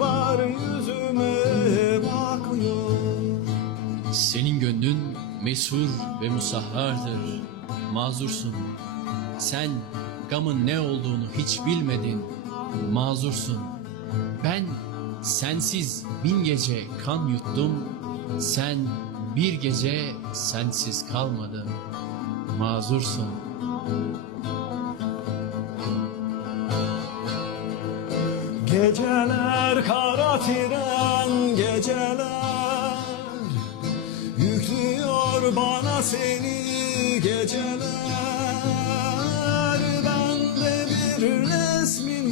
var yüzüme bakmıyor. Senin gönlün mesur ve musahhardır, mazursun. Sen gamın ne olduğunu hiç bilmedin, mazursun. Ben sensiz 1000 gece kan yuttum, sen bir gece sensiz kalmadın, mazursun. Geceler kara tren geceler, yüklüyor bana seni geceler. Ben de bir resmin